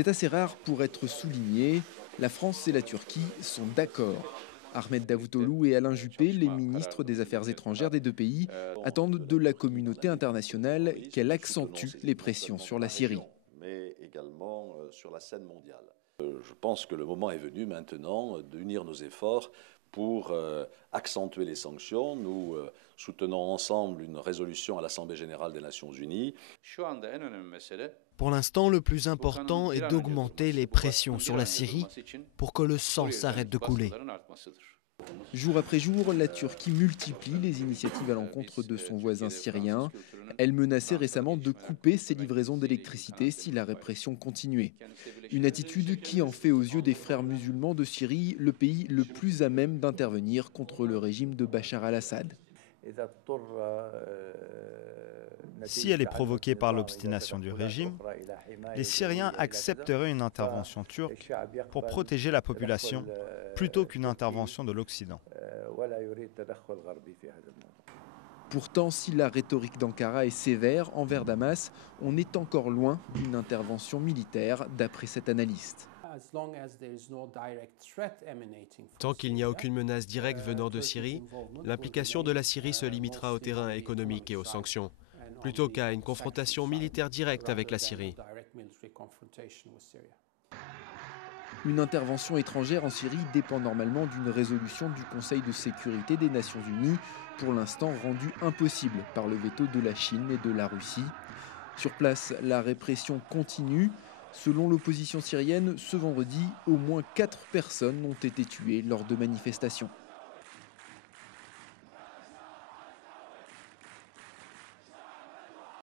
C'est assez rare pour être souligné. La France et la Turquie sont d'accord. Ahmed Davutoğlu et Alain Juppé, les ministres des Affaires étrangères des deux pays, attendent de la communauté internationale qu'elle accentue les pressions sur la Syrie. Mais également sur la scène mondiale. Je pense que le moment est venu maintenant d'unir nos efforts pour accentuer les sanctions. Nous soutenons ensemble une résolution à l'Assemblée générale des Nations unies. Pour l'instant, le plus important est d'augmenter les pressions sur la Syrie pour que le sang s'arrête de couler. Jour après jour, la Turquie multiplie les initiatives à l'encontre de son voisin syrien. Elle menaçait récemment de couper ses livraisons d'électricité si la répression continuait. Une attitude qui en fait aux yeux des frères musulmans de Syrie le pays le plus à même d'intervenir contre le régime de Bachar al-Assad. Si elle est provoquée par l'obstination du régime, les Syriens accepteraient une intervention turque pour protéger la population plutôt qu'une intervention de l'Occident. Pourtant, si la rhétorique d'Ankara est sévère envers Damas, on est encore loin d'une intervention militaire, d'après cet analyste. Tant qu'il n'y a aucune menace directe venant de Syrie, l'implication de la Syrie se limitera au terrain économique et aux sanctions, plutôt qu'à une confrontation militaire directe avec la Syrie. Une intervention étrangère en Syrie dépend normalement d'une résolution du Conseil de sécurité des Nations Unies, pour l'instant rendue impossible par le veto de la Chine et de la Russie. Sur place, la répression continue. Selon l'opposition syrienne, ce vendredi, au moins 4 personnes ont été tuées lors de manifestations.